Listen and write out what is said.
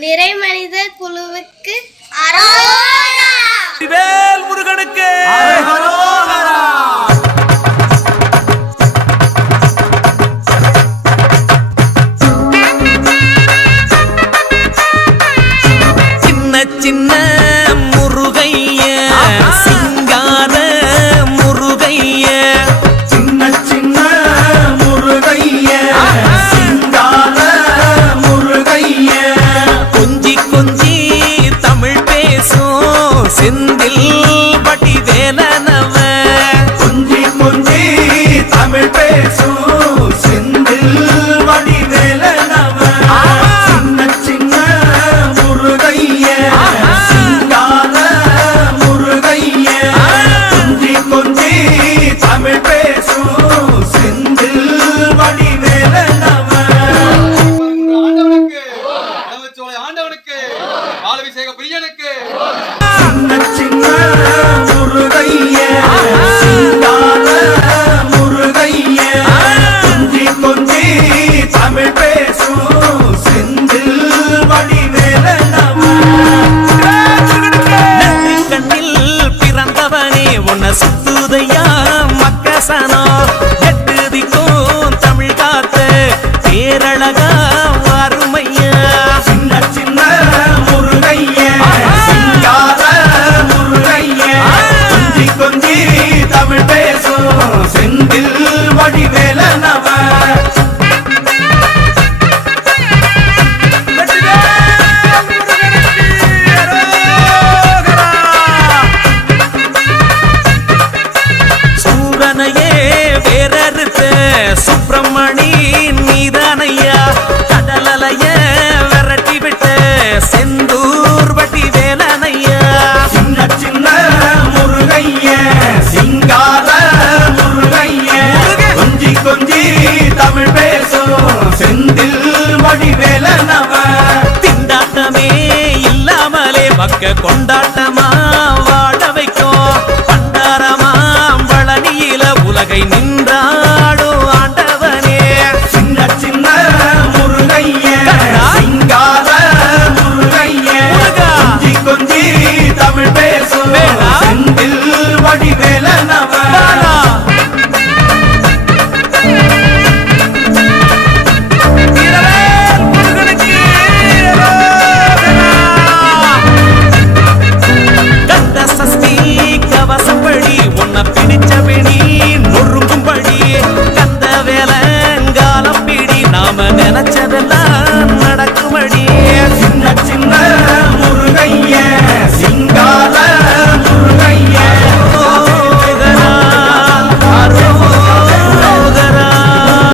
நிறை மனித குழுவுக்கு வேல் முருகனுக்கு சின்ன சின்ன முருகைய சிங்கார முருகைய சின்ன சின்ன முருகைய சிங்கார முருகைய கொஞ்சி கொஞ்சி தமிழ் பேசும் செந்தில் பட்டி வேலனவ கொஞ்சி கொஞ்சி தமிழ் பேசும் செந்தில் வடிவேலனவ சின்ன சின்ன முருகைய சிங்கார முருகைய கொஞ்சி கொஞ்சி தமிழ் பேசும் செந்தில் வடிவேலனவ ஆண்டவனுக்கு பாலபிஷேக பிரியனுக்கு சின்ன சின்ன முருகைய சிங்கார முருகைய கொஞ்சி கொஞ்சி தமிழ் பேசும் செந்தில் வடிவேலனவ நன்றி கண்ணில் பிறந்தவனே உன்னை சுத்துதையா மக்கசனோ எட்டு திக்கும் தமிழ் காத்த பேரழகா அருமையா சின்ன சின்ன முருகைய சிங்கார முருகைய கொஞ்சி கொஞ்சி தமிழ் பேசும் செந்தில் வடிவேலனவ சூரனையே வேறறுத்த சுப்பிரமணி நீதானையா கடலலைய விரட்டி விட்ட செந்தூர் வட்டி வேலனையா சின்ன சின்ன முருகைய சிங்கார முருகைய கொஞ்சி கொஞ்சி தமிழ் பேசும் செந்தில் வடிவேலனவ திண்டாட்டமே இல்லாமலே பக்க கொண்டாட்ட